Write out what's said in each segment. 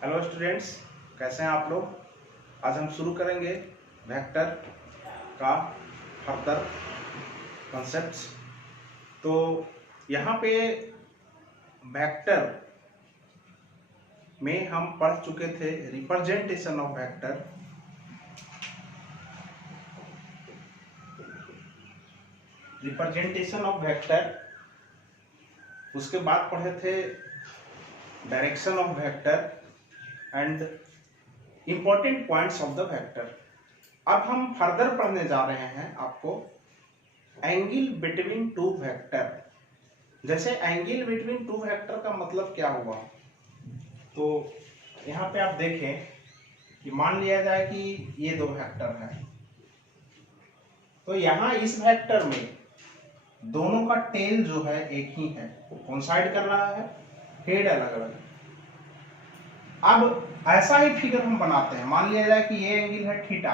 Hello students, कैसे हैं आप लोग। आज हम शुरू करेंगे वेक्टर का फर्दर कॉन्सेप्ट्स। तो यहाँ पे वेक्टर में हम पढ़ चुके थे रिप्रेजेंटेशन ऑफ वेक्टर। उसके बाद पढ़े थे direction of vector and important points of the vector. अब हम फर्दर पढ़ने जा रहे हैं आपको एंगल बिटवीन टू वेक्टर। जैसे एंगल बिटवीन टू वेक्टर का मतलब क्या हुआ, तो यहाँ पे आप देखें कि मान लिया जाए कि ये दो वेक्टर हैं, तो यहाँ इस वेक्टर में दोनों का टेल जो है एक ही है, कोइंसाइड कर रहा है, हेड अलग अलग है। अब ऐसा ही फिगर हम बनाते हैं। मान लिया जाए कि ये एंगल है थीटा,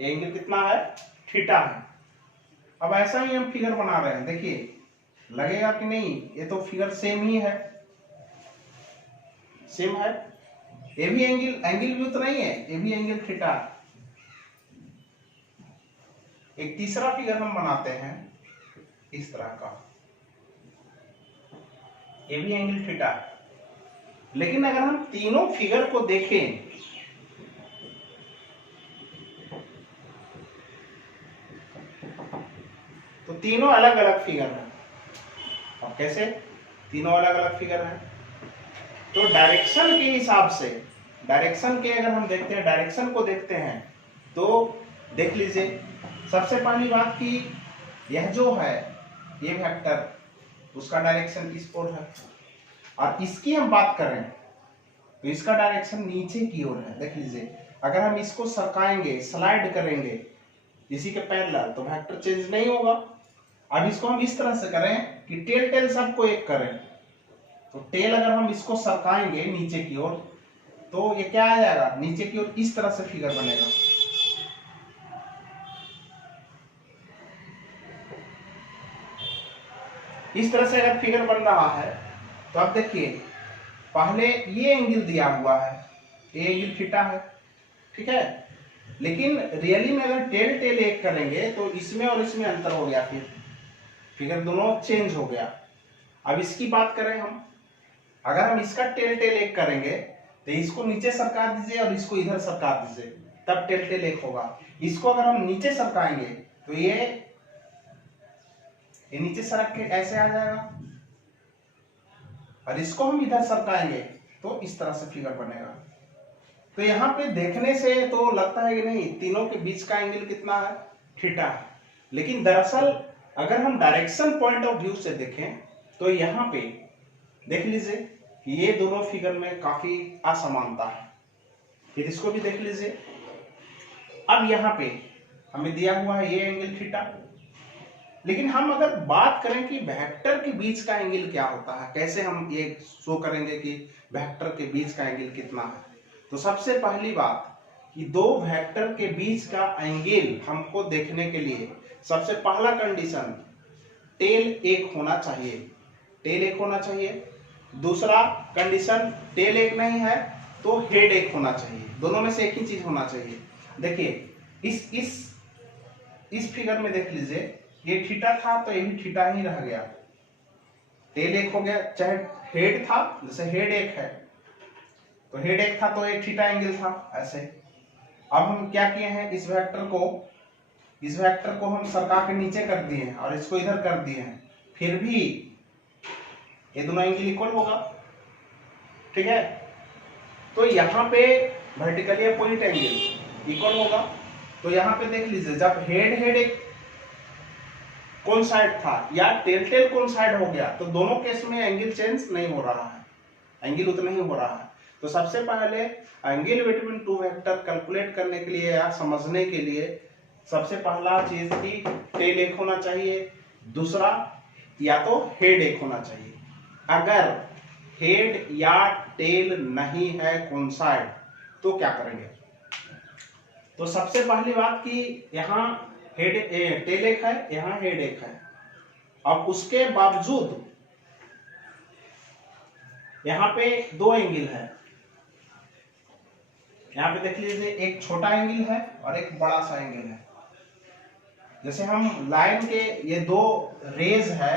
ये एंगल कितना है, थीटा है। अब ऐसा ही हम फिगर बना रहे हैं, देखिए लगेगा कि नहीं, ये तो फिगर सेम ही है, सेम है। ये भी एंगल भी उतना ही है, ये भी एंगल थीटा। एक तीसरा फिगर हम बनाते हैं इस तरह का, ये भी एंगल थीटा। लेकिन अगर हम तीनों फिगर को देखें तो तीनों अलग अलग फिगर हैं। अब कैसे, तीनों अलग अलग फिगर हैं, तो डायरेक्शन के हिसाब से, डायरेक्शन के अगर हम देखते हैं, डायरेक्शन को देखते हैं तो देख लीजिए, सबसे पहली बात कि यह जो है ये वेक्टर, उसका डायरेक्शन किस ओर है, और इसकी हम बात करें तो इसका डायरेक्शन नीचे की ओर है। देख लीजिए, अगर हम इसको सरकाएंगे, स्लाइड करेंगे इसी के पैरेलल, तो वेक्टर चेंज नहीं होगा। अब इसको हम इस तरह से करें कि टेल टेल सबको एक करें, तो टेल अगर हम इसको सरकाएंगे नीचे की ओर तो ये क्या आ जाएगा, नीचे की ओर इस तरह से फिगर बनेगा। इस तरह से अगर फिगर बन रहा है तो अब देखिए, पहले ये एंगल दिया हुआ है, ये एंगल थीटा है, ठीक है। लेकिन रियली में अगर टेल टेल एक करेंगे तो इसमें और इसमें अंतर हो गया, फिगर दोनों चेंज हो गया। अब इसकी बात करें हम, अगर हम इसका टेल टेल एक करेंगे तो इसको नीचे सरका दीजिए और इसको इधर सरका दीजिए, तब टेल टेल एक होगा। इसको अगर हम नीचे सरकाएंगे तो ये नीचे सरक के ऐसे आ जाएगा, और इसको हम इधर सरकाएंगे तो इस तरह से फिगर बनेगा। तो यहाँ पे देखने से तो लगता है कि नहीं, तीनों के बीच का एंगल कितना है, थीटा है। लेकिन दरअसल अगर हम डायरेक्शन पॉइंट ऑफ व्यू से देखें तो यहाँ पे देख लीजिए कि ये दोनों फिगर में काफी असमानता है। फिर इसको भी देख लीजिए। अब यहाँ पे हमें दिया हुआ है ये एंगल थीटा, लेकिन हम अगर बात करें कि वेक्टर के बीच का एंगल क्या होता है, कैसे हम ये शो करेंगे कि वेक्टर के बीच का एंगल कितना है, तो सबसे पहली बात कि दो वेक्टर के बीच का एंगल हमको देखने के लिए सबसे पहला कंडीशन, टेल एक होना चाहिए, टेल एक होना चाहिए। दूसरा कंडीशन, टेल एक नहीं है तो हेड एक होना चाहिए, दोनों में से एक ही चीज होना चाहिए। देखिए इस फिगर में देख लीजिए, ये थीटा था तो ये भी थीटा ही रह गया, टेल एक हो गया। चाहे हेड था, जैसे हेड एक है तो हेड एक था तो ये थीटा एंगल था, ऐसे। अब हम क्या किए हैं, इस वेक्टर को हम सरका के नीचे कर दिए हैं और इसको इधर कर दिए हैं, फिर भी ये दोनों एंगल इक्वल होगा, ठीक है। तो यहाँ पे वर्टिकली अपोजिट एंगल इक्वल होगा। तो यहाँ पे देख लीजिए, जब हेड एक कौन साइड था या टेल टेल कौन साइड हो गया, तो दोनों केस में एंगल चेंज नहीं हो रहा है, एंगल उतना ही हो रहा है। तो सबसे पहले angle between two vector calculate करने के लिए या समझने के लिए सबसे पहला चीज की टेल एक होना चाहिए, दूसरा या तो हेड एक होना चाहिए। अगर हेड या टेल नहीं है कौन साइड तो क्या करेंगे, तो सबसे पहली बात कि यहाँ टेल एक है, यहाँ हेड एक है, और उसके बावजूद यहाँ पे दो एंगल है, यहाँ पे देख लीजिए एक छोटा एंगल है और एक बड़ा सा एंगल है। जैसे हम लाइन के ये दो रेज है,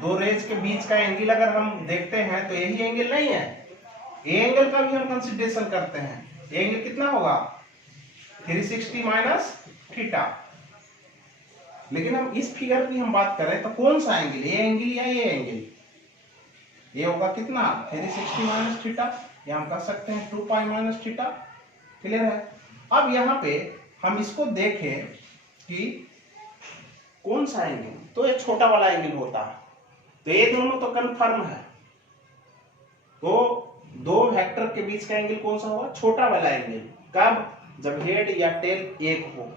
दो रेज के बीच का एंगल अगर हम देखते हैं तो यही एंगल नहीं है, ये एंगल का भी हम कंसीडरेशन करते हैं। ये एंगल कितना होगा 360 माइनस थीटा। लेकिन हम इस फिगर की हम बात करें तो कौन सा एंगल, ये एंगल या ये एंगल, ये होगा कितना 360 माइनस थीटा, या हम कह सकते हैं 2 पाई माइनस थीटा। क्लियर है। अब यहाँ पे हम इसको देखें कि कौन सा एंगल, तो ये छोटा वाला एंगल होता है, तो ये दोनों तो कंफर्म है। तो दो वेक्टर के बीच का एंगल कौन सा होगा, छोटा वाला एंगल। कब, जब हेड या टेल एक हो,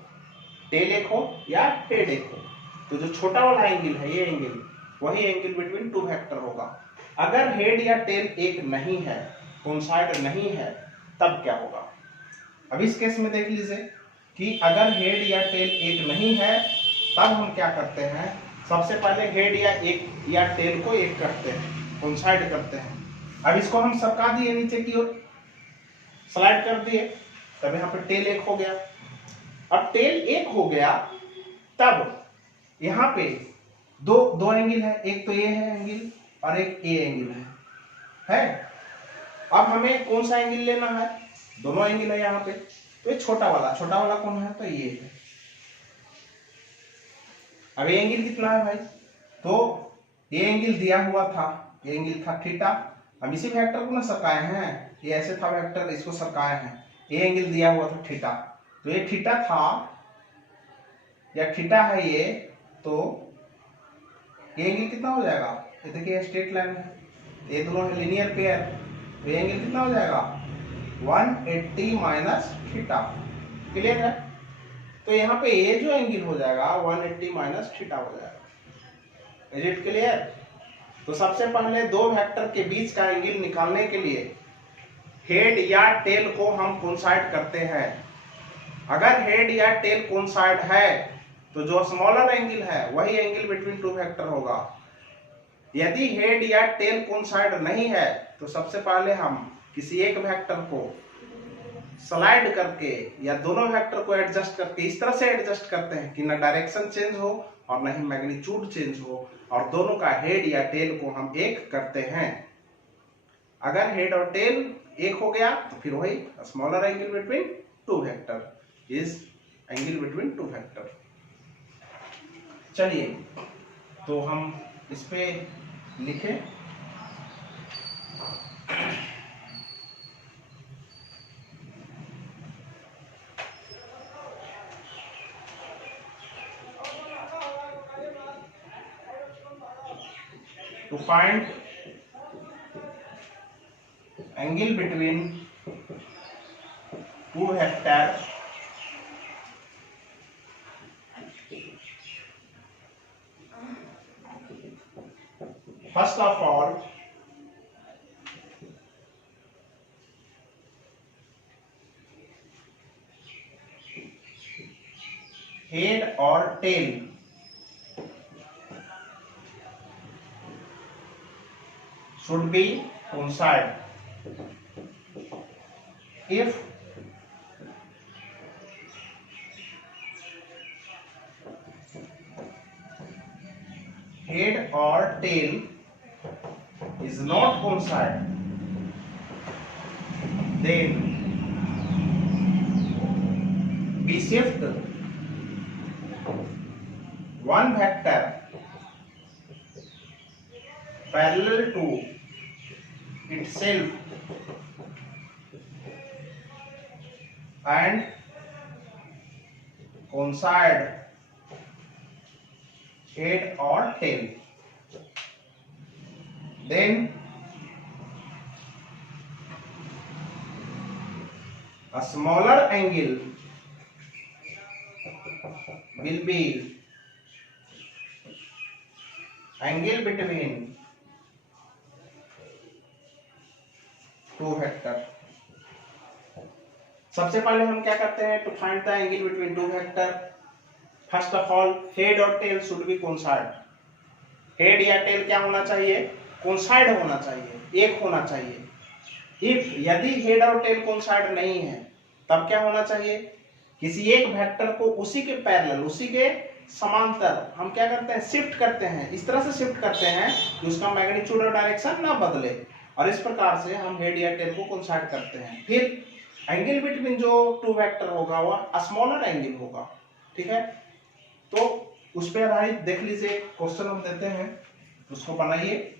टेल एक हो या हेड एक हो, तो जो छोटा वाला एंगल है ये एंगल, वही एंगल बिटवीन टू वेक्टर होगा। अगर हेड या टेल एक नहीं है, कोइंसाइड नहीं है, तब क्या होगा। अब इस केस में देख लीजिए कि अगर हेड या टेल एक नहीं है तब हम क्या करते हैं, सबसे पहले हेड या एक या टेल को एक करते हैं, कोइंसाइड करते हैं। अब इसको हम सरका दिए नीचे की ओर, स्लाइड कर दिए, तब यहाँ पे टेल एक हो गया। अब टेल एक हो गया तब यहाँ पे दो एंगल है, एक तो ये है एंगल और एक ए एंगल है। अब हमें कौन सा एंगल लेना है, दोनों एंगल है यहाँ पे, तो ये छोटा वाला कौन है, तो ये है। अब ये एंगल कितना है भाई, तो ये एंगल दिया हुआ था, ये एंगल था थीटा। हम इसी वेक्टर को ना सरकाए हैं, ये ऐसे था वेक्टर, इसको सरकाए हैं, ये एंगल दिया हुआ था थीटा, तो ये थीटा था या थीटा है ये, तो ये एंगल कितना हो जाएगा, ये देखिए स्ट्रेट लाइन है, ये दोनों है लीनियर पेयर, तो ये एंगल कितना हो जाएगा 180 माइनस थीटा। क्लियर है। तो यहाँ पे ये जो एंगल हो जाएगा 180 माइनस थीटा हो जाएगा। Is it clear. तो सबसे पहले दो वेक्टर के बीच का एंगल निकालने के लिए हेड या टेल को हम कोइंसाइड करते हैं। अगर हेड या टेल कोइंसाइड है तो जो स्मॉलर एंगल है वही एंगल बिटवीन टू वेक्टर होगा। यदि हेड या टेल कोइंसाइड नहीं है तो सबसे पहले हम किसी एक वेक्टर को स्लाइड करके या दोनों वेक्टर को एडजस्ट करके इस तरह से एडजस्ट करते हैं कि ना डायरेक्शन चेंज हो और ना ही मैग्नीट्यूड चेंज हो, और दोनों का हेड या टेल को हम एक करते हैं। अगर हेड और टेल एक हो गया तो फिर वही smaller angle between two vector is angle between two vector. चलिए तो हम इस पे लिखें, to find angle between two vectors, first of all head or tail should be coincide. If head or tail is not coincide, then we shift one vector parallel to itself and coincide head or tail. Then a smaller angle will be angle between two vector. सबसे पहले हम क्या करते हैं, to find the angle between two vector, first of all head और tail should be coincide. Head या tail क्या होना चाहिए, कोइंसाइड होना चाहिए, एक होना चाहिए। इफ यदि हेड और टेल कोइंसाइड नहीं है तब क्या होना चाहिए, किसी एक वेक्टर को उसी के पैरेलल, उसी के समांतर हम क्या करते हैं, शिफ्ट करते हैं, इस तरह से शिफ्ट करते हैं कि उसका मैग्नीट्यूड और डायरेक्शन ना बदले, और इस प्रकार से हम हेड या टेल को कोइंसाइड करते हैं। फिर एंगल बिटवीन जो टू वेक्टर होगा वह स्मॉलर एंगल होगा। ठीक है, तो उस पर आधारित देख लीजिए क्वेश्चन हम देते हैं, उसको बनाइए।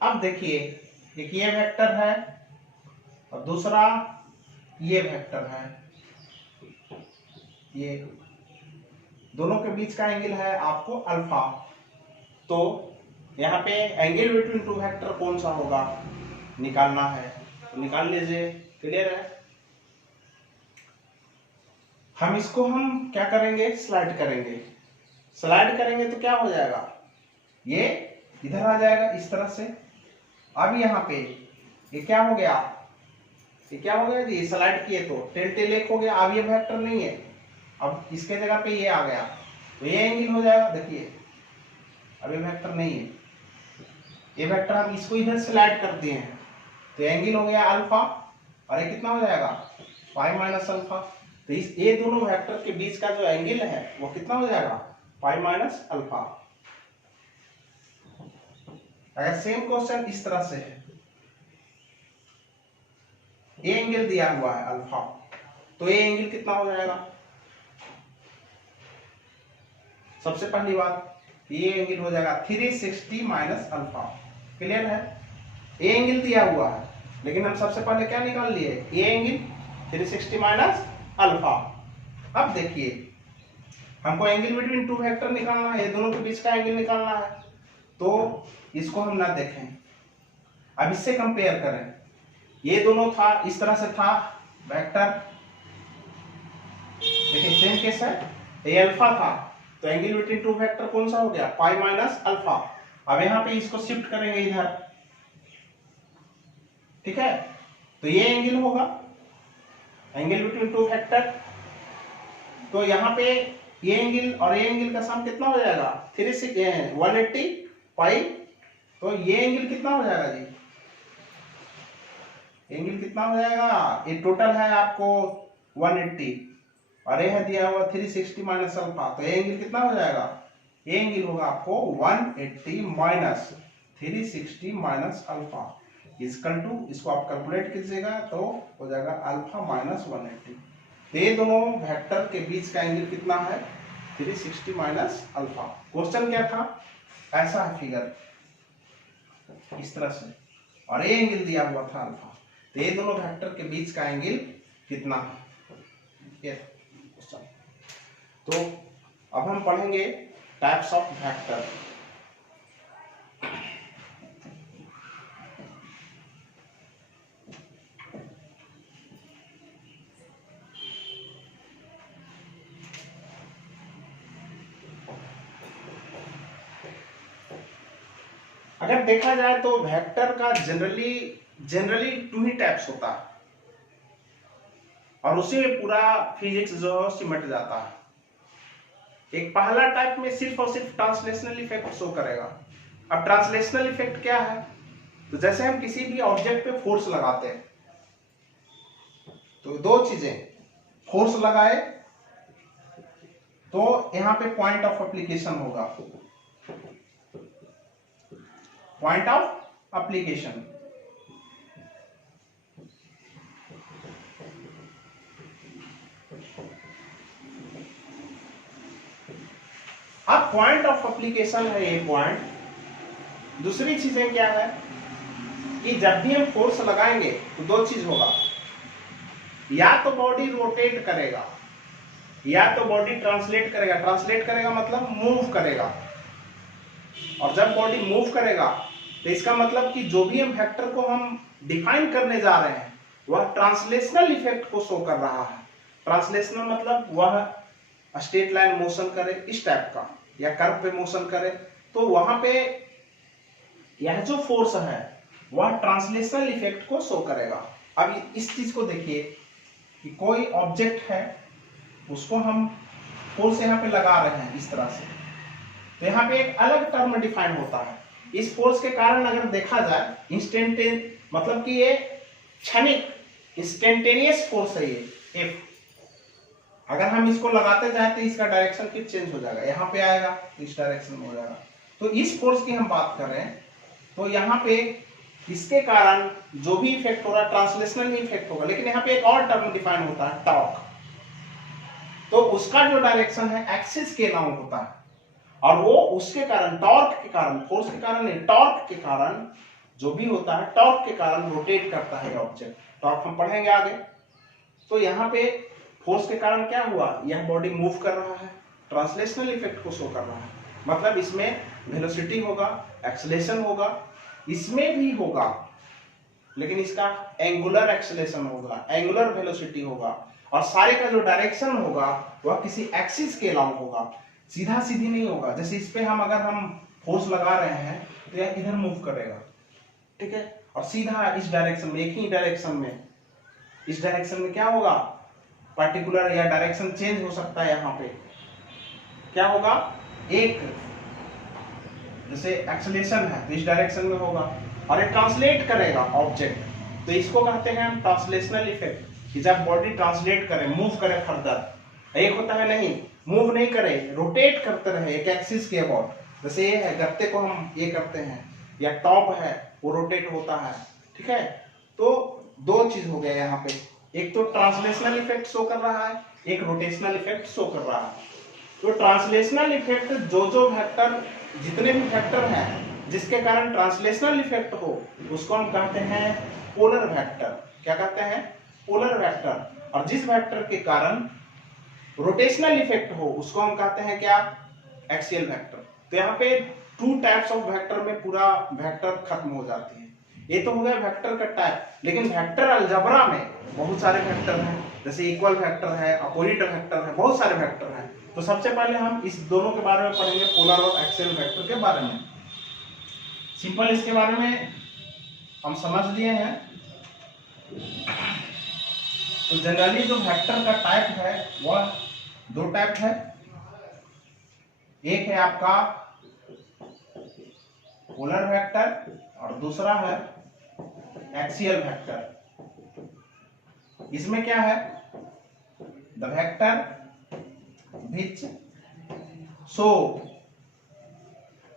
अब देखिए, एक ये वेक्टर है और दूसरा ये वेक्टर है, ये दोनों के बीच का एंगल है आपको अल्फा। तो यहाँ पे एंगल बिटवीन टू वेक्टर कौन सा होगा निकालना है, तो निकाल लीजिए। क्लियर है, हम इसको हम क्या करेंगे, स्लाइड करेंगे। स्लाइड करेंगे तो क्या हो जाएगा, ये इधर आ जाएगा इस तरह से। अब यहाँ पे ये क्या हो गया, ये क्या हो गया जी, स्लाइड किए तो टेल टेल एक हो गया। अब ये वेक्टर नहीं है, अब इसके जगह पे ये आ गया, तो ये एंगल हो जाएगा। देखिए अब ये वेक्टर नहीं है, ये वेक्टर हम इसको इधर स्लाइड कर दिए हैं, तो एंगल हो गया अल्फा, और ये कितना हो जाएगा, पाई माइनस अल्फा। तो इस ये दोनों वेक्टर के बीच का जो एंगल है वो कितना हो जाएगा, पाई माइनस अल्फा। अगर सेम क्वेश्चन इस तरह से है, ये एंगल दिया हुआ है अल्फा, तो ये एंगल कितना हो जाएगा, सबसे पहली बात ये एंगल हो जाएगा 360 माइनस अल्फा। क्लियर है, ये एंगल दिया हुआ है, लेकिन हम सबसे पहले क्या निकाल लिए, ये एंगल 360 माइनस अल्फा। अब देखिए हमको एंगल बिटवीन टू वेक्टर निकालना है, ये दोनों के बीच का एंगल निकालना है, तो इसको हम ना देखें, अब इससे कंपेयर करें। ये दोनों था, इस तरह से था वेक्टर, देखिए सेम केस है, ये अल्फा था, तो एंगल बिटवीन टू वेक्टर कौन सा हो गया, पाई माइनस अल्फा। अब यहाँ पे इसको शिफ्ट करेंगे इधर, ठीक है, तो ये एंगल होगा एंगल बिटवीन टू वेक्टर। तो यहाँ पे ये एंगल और ये एंगल का सम कितना हो जाएगा, 180 पाई। तो ये एंगल कितना हो जाएगा जी, एंगल कितना हो जाएगा, ये टोटल है आपको 180 और ये है दिया हुआ 360 माइनस अल्फा, तो ये एंगल कितना हो जाएगा, ये एंगल होगा आपको 180 minus 360 minus alpha equal to, इसको आप कैलकुलेट कीजिएगा तो हो जाएगा अल्फा माइनस 180। तो ये दोनों वेक्टर के बीच का एंगल कितना है, 360 माइनस अल्फा। क्वेश्चन क्या था, ऐसा है फिगर इस तरह से, और ये एंगल दिया हुआ था अल्फा, तो ये दोनों वेक्टर के बीच का एंगल कितना है। तो अब हम पढ़ेंगे टाइप्स ऑफ वेक्टर। अगर देखा जाए तो वेक्टर का जनरली टू ही टाइप्स होता है, और उसी में पूरा फिजिक्स जो है सिमट जाता है। एक पहला टाइप में सिर्फ और सिर्फ ट्रांसलेशनल इफेक्ट शो करेगा। अब ट्रांसलेशनल इफेक्ट क्या है, तो जैसे हम किसी भी ऑब्जेक्ट पे फोर्स लगाते हैं, तो दो चीजें, फोर्स लगाए तो यहां पे पॉइंट ऑफ एप्लीकेशन होगा, पॉइंट ऑफ एप्लीकेशन। अब पॉइंट ऑफ एप्लीकेशन है ये पॉइंट। दूसरी चीजें क्या है कि जब भी हम फोर्स लगाएंगे तो दो चीज होगा, या तो बॉडी रोटेट करेगा या तो बॉडी ट्रांसलेट करेगा। ट्रांसलेट करेगा मतलब मूव करेगा, और जब बॉडी मूव करेगा तो इसका मतलब कि जो भी हम वेक्टर को हम डिफाइन करने जा रहे हैं वह ट्रांसलेशनल इफेक्ट को शो कर रहा है। ट्रांसलेशनल मतलब वह स्ट्रेट लाइन मोशन करे इस टाइप का, या कर्व पे मोशन करे, तो वहां पे यह जो फोर्स है वह ट्रांसलेशनल इफेक्ट को शो करेगा। अब इस चीज को देखिए, कि कोई ऑब्जेक्ट है उसको हम फोर्स यहाँ पे लगा रहे हैं इस तरह से, तो यहाँ पे एक अलग टर्म डिफाइन होता है। इस फोर्स के कारण अगर देखा जाए इंस्टेंटेनियस, मतलब कि ये क्षणिक इंस्टेंटेनियस फोर्स है ये F। अगर हम इसको लगाते जाए तो इसका डायरेक्शन फिर चेंज हो जाएगा, यहाँ पे आएगा तो इस डायरेक्शन में हो जाएगा। तो इस फोर्स की हम बात कर रहे हैं, तो यहाँ पे इसके कारण जो भी इफेक्ट हो रहा है ट्रांसलेशनल ही इफेक्ट होगा, लेकिन यहाँ पे एक और टर्म डिफाइन होता है टॉर्क। तो उसका जो डायरेक्शन है एक्सिस के अलाउंग होता है, और वो उसके कारण टॉर्क के कारण, फोर्स के कारण नहीं, टॉर्क के कारण जो भी होता है टॉर्क के कारण रोटेट करता है ऑब्जेक्ट। टॉर्क हम पढ़ेंगे आगे। तो यहाँ पे फोर्स के कारण क्या हुआ, यह बॉडी मूव कर रहा है, ट्रांसलेशनल इफेक्ट को शो कर रहा है, मतलब इसमें वेलोसिटी होगा, एक्सेलेरेशन होगा, इसमें भी होगा, लेकिन इसका एंगुलर एक्सेलेरेशन होगा, एंगुलर वेलोसिटी होगा, और सारे का जो डायरेक्शन होगा वह किसी एक्सिस के अलाउंग होगा, सीधा सीधी नहीं होगा। जैसे इस पे अगर हम फोर्स लगा रहे हैं तो यह इधर मूव करेगा, ठीक है, और सीधा इस डायरेक्शन में, एक ही डायरेक्शन में, इस डायरेक्शन में क्या होगा, पर्टिकुलर या डायरेक्शन चेंज हो सकता है। यहाँ पे क्या होगा, एक जैसे एक्सेलेरेशन है तो इस डायरेक्शन में होगा, और ये ट्रांसलेट करेगा ऑब्जेक्ट, तो इसको कहते हैं हम ट्रांसलेशनल इफेक्ट, कि जब बॉडी ट्रांसलेट करे, मूव करे फर्दर। एक होता है नहीं, मूव नहीं करे, रोटेट करते रहे एक एक्सिस के अबाउट, जैसे ये है, गत्ते को हम ये करते हैं, या टॉप है वो रोटेट होता है, ठीक है। तो दो चीज हो गया यहाँ पे, एक तो ट्रांसलेशनल इफेक्ट शो कर रहा है, एक रोटेशनल इफेक्ट शो कर रहा है। तो ट्रांसलेशनल इफेक्ट जो वेक्टर, जितने भी वेक्टर हैं जिसके कारण ट्रांसलेशनल इफेक्ट हो उसको हम कहते हैं पोलर वेक्टर। क्या कहते हैं, पोलर वेक्टर। और जिस वेक्टर के कारण रोटेशनल इफेक्ट हो उसको हम कहते हैं क्या, एक्सियल वेक्टर। तो यहाँ पे टू टाइप्स ऑफ वेक्टर में पूरा वेक्टर खत्म हो जाती है। ये तो हो गया वेक्टर का टाइप, लेकिन वेक्टर अलजेब्रा में बहुत सारे वेक्टर हैं, जैसे इक्वल वेक्टर है, अपोजिट वेक्टर है, बहुत सारे वेक्टर हैं। तो सबसे पहले हम इस दोनों के बारे में पढ़ेंगे, पोलर और एक्सियल वेक्टर के बारे में। सिंपल इसके बारे में हम समझ लिए हैं। तो जनरली जो वेक्टर का टाइप है वह दो टाइप है, एक है आपका पोलर वेक्टर और दूसरा है एक्सियल वेक्टर। इसमें क्या है, the vector which show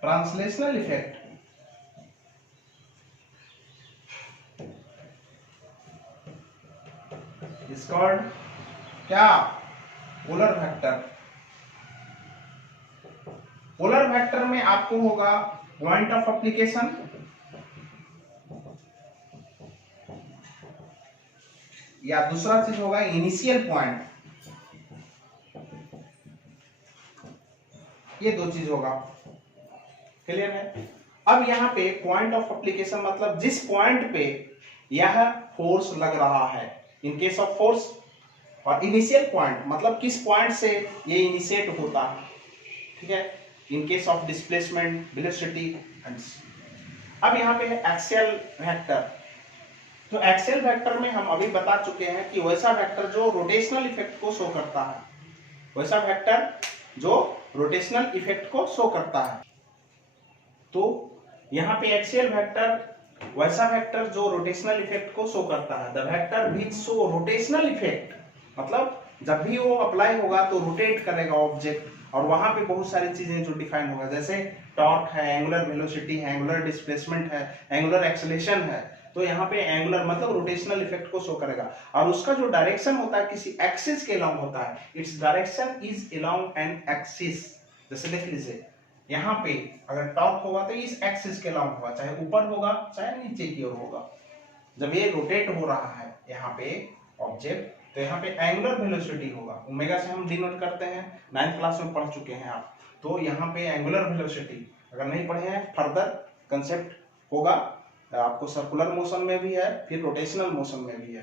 translational effect is called क्या, पोलर वेक्टर। पोलर वेक्टर में आपको होगा पॉइंट ऑफ एप्लीकेशन, या दूसरा चीज होगा इनिशियल पॉइंट, ये दो चीज होगा। क्लियर है। अब यहाँ पे पॉइंट ऑफ एप्लीकेशन मतलब जिस पॉइंट पे यह फोर्स लग रहा है, इन केस ऑफ फोर्स, और इनिशियल पॉइंट मतलब किस पॉइंट से ये इनिशिएट होता है, ठीक है, in case of displacement, velocity. अब यहाँ पे है एक्सियल वेक्टर। तो एक्सियल वेक्टर में हम अभी बता चुके हैं कि वैसा वेक्टर जो रोटेशनल इफेक्ट को शो करता है, वैसा वेक्टर जो रोटेशनल इफेक्ट को शो करता है। तो यहाँ पे एक्सियल वेक्टर वैसा वेक्टर जो रोटेशनल इफेक्ट को शो करता है। The vector which show rotational effect, मतलब जब भी वो अप्लाई होगा तो रोटेट करेगा ऑब्जेक्ट, और वहां पे बहुत सारी चीजें जो डिफाइन होगा, जैसे टॉर्क है, एंगुलर वेलोसिटी है, एंगुलर डिस्प्लेसमेंट है, एंगुलर एक्सेलेरेशन है। तो यहाँ पे एंगुलर मतलब रोटेशनल इफेक्ट को शो करेगा, और उसका जो डायरेक्शन होता है किसी एक्सिस के अलोंग होता है। Its direction is along an axis. जैसे देख लीजिए, यहाँ पे अगर टॉर्क होगा तो इस एक्सिस के अलोंग होगा, चाहे ऊपर होगा चाहे नीचे की ओर होगा। जब ये रोटेट हो रहा है यहाँ पे ऑब्जेक्ट, तो यहाँ पे एंगुलर वेलोसिटी होगा, ओमेगा से हम डिनोट करते हैं, 9th क्लास में पढ़ चुके हैं आप। तो यहाँ पे एंगुलर वेलोसिटी अगर नहीं पढ़े हैं, फर्दर कंसेप्ट होगा आपको, सर्कुलर मोशन में भी है, फिर रोटेशनल मोशन में भी है।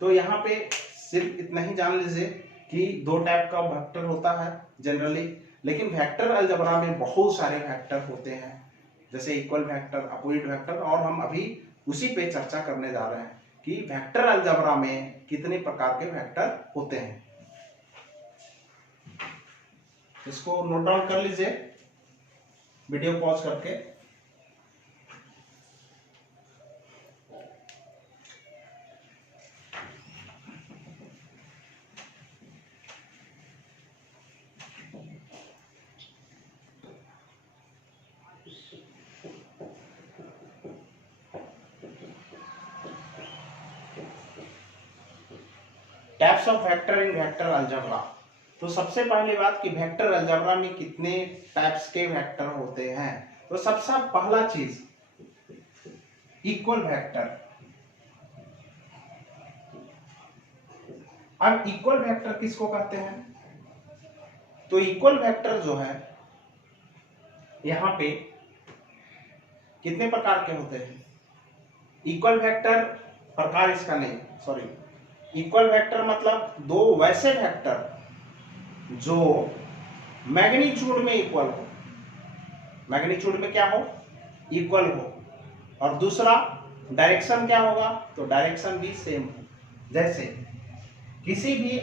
तो यहाँ पे सिर्फ इतना ही जान लीजिए कि दो टाइप का वेक्टर होता है जनरली, लेकिन वेक्टर अलजेब्रा में बहुत सारे वेक्टर होते हैं, जैसे इक्वल वेक्टर, अपोजिट वेक्टर, और हम अभी उसी पे चर्चा करने जा रहे हैं कि वेक्टर अलजेब्रा में कितने प्रकार के वेक्टर होते हैं। इसको नोट डाउन कर लीजिए वीडियो पॉज करके। Types of vector in vector algebra. तो सबसे पहली बात कि वेक्टर अलजेब्रा में कितने टाइप्स के वेक्टर होते हैं। तो सबसे पहला चीज इक्वल वेक्टर। अब इक्वल वेक्टर किसको कहते हैं? तो इक्वल वेक्टर जो है यहां पे कितने प्रकार के होते हैं? इक्वल वेक्टर प्रकार इसका नहीं, सॉरी, इक्वल वेक्टर मतलब दो वैसे वेक्टर जो मैग्नीट्यूड में इक्वल हो, मैग्नीट्यूड में क्या हो? इक्वल हो, और दूसरा डायरेक्शन क्या होगा? तो डायरेक्शन भी सेम हो। जैसे किसी भी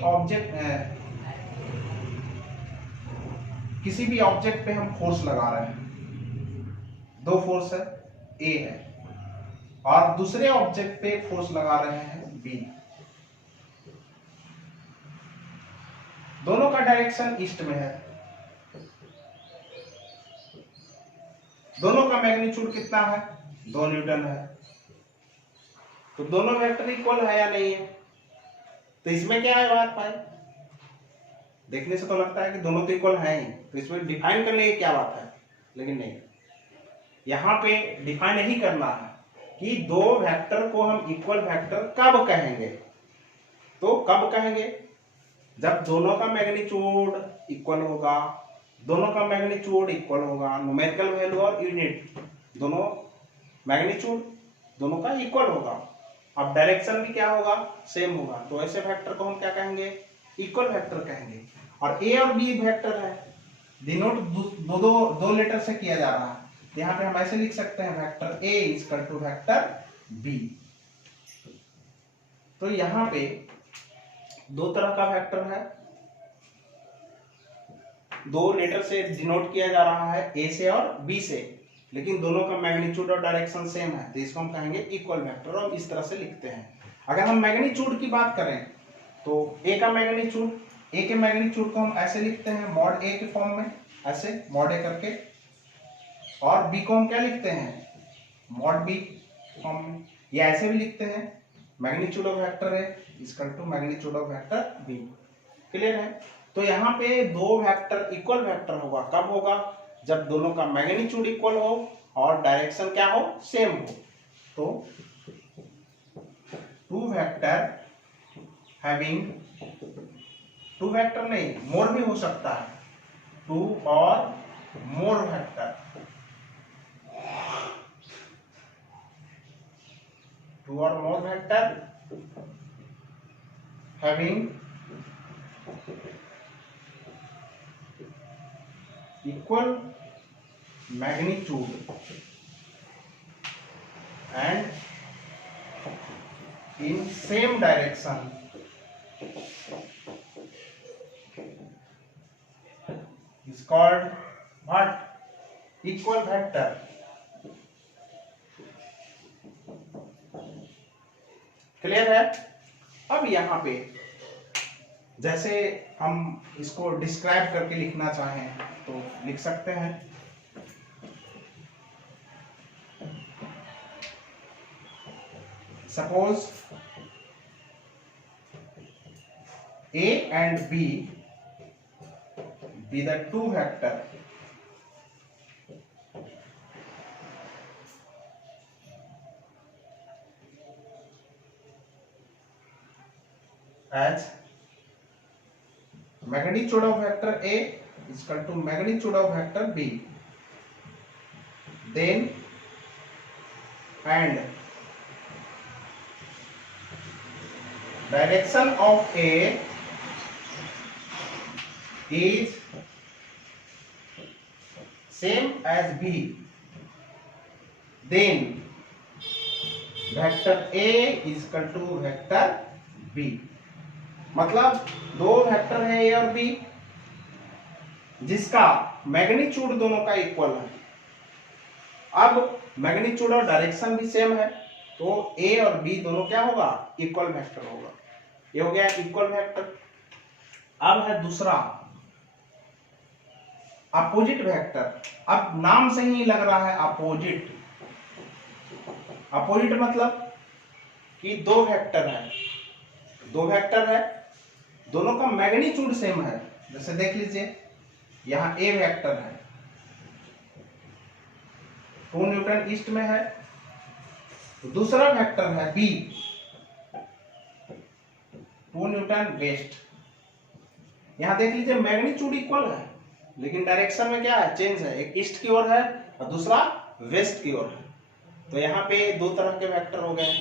ऑब्जेक्ट पे हम फोर्स लगा रहे हैं, दो फोर्स है, ए है, और दूसरे ऑब्जेक्ट पे फोर्स लगा रहे हैं बी। दोनों का डायरेक्शन ईस्ट में है, दोनों का मैग्नीट्यूड कितना है? 2 न्यूटन है। तो दोनों वेक्टर इक्वल है या नहीं है? तो इसमें क्या है बात भाई? देखने से तो लगता है कि दोनों तो इक्वल है ही, तो इसमें डिफाइन करने की क्या बात है? लेकिन नहीं, यहां पे डिफाइन नहीं करना है कि दो वेक्टर को हम इक्वल वेक्टर कब कहेंगे। तो कब कहेंगे? जब दोनों का मैग्नीट्यूड इक्वल होगा, दोनों का मैग्नीट्यूड इक्वल होगा, न्यूमेरिकल वैल्यू और यूनिट दोनों मैग्नीट्यूड दोनों का इक्वल होगा। अब डायरेक्शन भी क्या होगा? सेम होगा। तो ऐसे वेक्टर को हम क्या कहेंगे? इक्वल वेक्टर कहेंगे। और ए और बी वेक्टर है, डिनोट दो लेटर से किया जा रहा है। यहाँ पे हम ऐसे लिख सकते हैं vector A equal to vector B. तो यहाँ पे दो तरह का वेक्टर है, दो लेटर से डिनोट किया जा रहा है, ए से और बी से, लेकिन दोनों का मैग्नीट्यूड और डायरेक्शन सेम है, तो इसको हम कहेंगे इक्वल वेक्टर, और इस तरह से लिखते हैं। अगर हम मैग्नीट्यूड की बात करें तो ए का मैग्नीट्यूड, ए के मैग्नीट्यूड को हम ऐसे लिखते हैं मॉड ए के फॉर्म में, ऐसे मॉड ए करके, और बी को हम क्या लिखते हैं? मॉड बी फॉर्म में, या ऐसे भी लिखते हैं magnitude of vector A equal to magnitude of vector B. Clear है? तो यहाँ पे दो वेक्टर इक्वल वेक्टर होगा, कब होगा? जब दोनों का मैग्नीट्यूड इक्वल हो और डायरेक्शन क्या हो? सेम हो। तो टू वेक्टर नहीं, मोर भी हो सकता है, टू और मोर वेक्टर, टू और मोर vector having equal magnitude and in same direction is called what? Equal vector. Clear है? अब यहाँ पे जैसे हम इसको डिस्क्राइब करके लिखना चाहें तो लिख सकते हैं। Suppose A and B be the two vector as magnitude of vector A is equal to magnitude of vector B, then and direction of A is same as B, then vector A is equal to vector B. मतलब दो vector है ए और B जिसका magnitude दोनों का equal है। अब magnitude और डायरेक्शन भी सेम है तो ए और बी दोनों क्या होगा, इक्वल वेक्टर होगा। ये हो गया इक्वल वेक्टर। अब है दूसरा अपोजिट वेक्टर। अब नाम से ही लग रहा है अपोजिट। अपोजिट मतलब कि दो वेक्टर है, दोनों का मैग्नीट्यूड सेम है। जैसे देख लीजिए यहां ए वेक्टर है, 2 न्यूटन ईस्ट में है। दूसरा वेक्टर है बी, 2 न्यूटन वेस्ट। यहां देख लीजिए मैग्नीट्यूड इक्वल है लेकिन डायरेक्शन में क्या है, चेंज है। एक ईस्ट की ओर है और दूसरा वेस्ट की ओर है। तो यहाँ पे दो तरह के वेक्टर हो गए,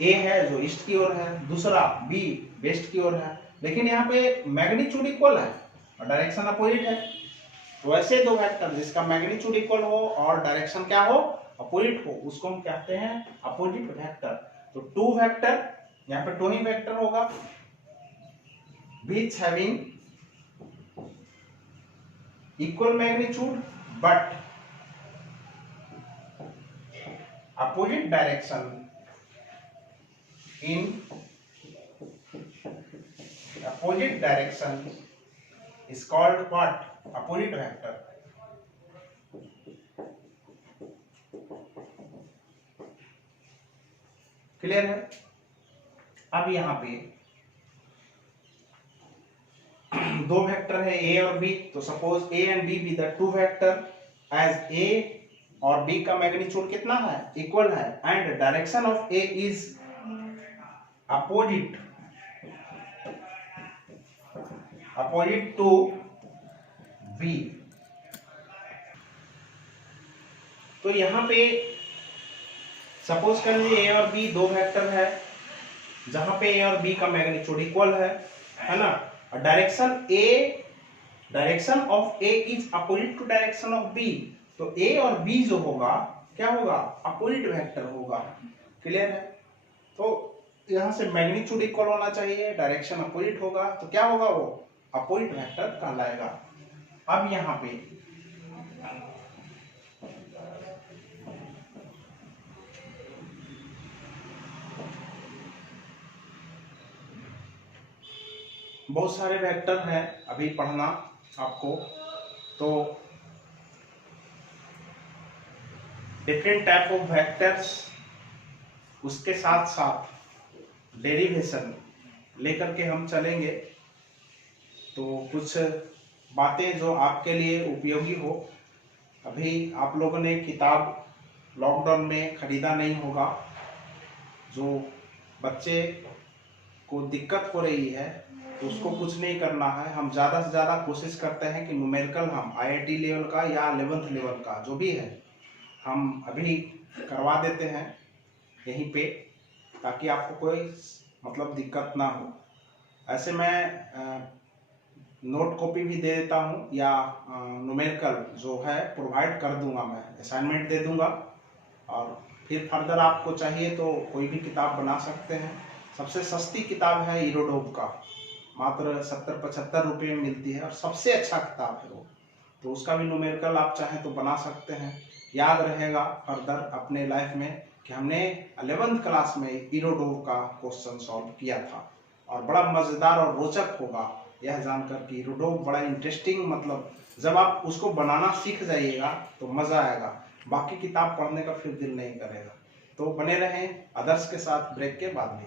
ए है जो ईस्ट की ओर है, दूसरा बी वेस्ट की ओर है, लेकिन यहाँ पे मैग्नीट्यूड इक्वल है और डायरेक्शन अपोजिट है। तो ऐसे दो वेक्टर जिसका मैग्नीट्यूड इक्वल हो और डायरेक्शन क्या हो, अपोजिट हो, उसको हम कहते हैं अपोजिट वेक्टर। तो टू वेक्टर, यहाँ पे 2 ही वेक्टर होगा, which having equal magnitude but opposite direction is called what, opposite vector। Clear है। अब यहां पे दो वेक्टर है ए और बी, तो suppose A and B be the two vector as A और बी का मैग्नीट्यूड कितना है, इक्वल है, and direction of A is opposite to B. तो यहां पे सपोज कर लीजिए ए और बी दो वेक्टर है जहां पे ए और बी का मैग्नीट्यूड इक्वल है ना। और direction of A is opposite to direction of B. तो ए और बी जो होगा क्या होगा, अपोजिट वेक्टर होगा। क्लियर है। तो यहां से मैग्नीट्यूड इक्वल होना चाहिए, डायरेक्शन अपोजिट होगा, तो क्या होगा, वो अपोजिट वेक्टर कहलाएगा। अब यहां पे बहुत सारे वेक्टर हैं अभी पढ़ना आपको। तो डिफरेंट टाइप ऑफ वेक्टर्स, उसके साथ साथ डेरिवेशन लेकर के हम चलेंगे। तो कुछ बातें जो आपके लिए उपयोगी हो। अभी आप लोगों ने किताब लॉकडाउन में खरीदा नहीं होगा। जो बच्चे को दिक्कत हो रही है तो उसको कुछ नहीं करना है। हम ज़्यादा से ज़्यादा कोशिश करते हैं कि न्यूमेरिकल हम IIT लेवल का या 11th लेवल का जो भी है हम अभी करवा देते हैं यहीं पे, ताकि आपको कोई मतलब दिक्कत ना हो। ऐसे मैं नोट कॉपी भी दे देता हूँ या न्यूमेरिकल जो है प्रोवाइड कर दूंगा, मैं असाइनमेंट दे दूंगा। और फिर फर्दर आपको चाहिए तो कोई भी किताब बना सकते हैं। सबसे सस्ती किताब है ईरोडोब का, मात्र 70-75 रुपये में मिलती है और सबसे अच्छा किताब है वो। तो उसका भी न्यूमेरिकल आप चाहें तो बना सकते हैं। याद रहेगा फर्दर अपने लाइफ में कि हमने 11th क्लास में ईरोडोब का क्वेश्चन सॉल्व किया था और बड़ा मज़ेदार और रोचक होगा यह जानकर कि ईरोडोब बड़ा इंटरेस्टिंग, मतलब जब आप उसको बनाना सीख जाइएगा तो मज़ा आएगा, बाकी किताब पढ़ने का फिर दिल नहीं करेगा। तो बने रहें आदर्श के साथ ब्रेक के बाद भी।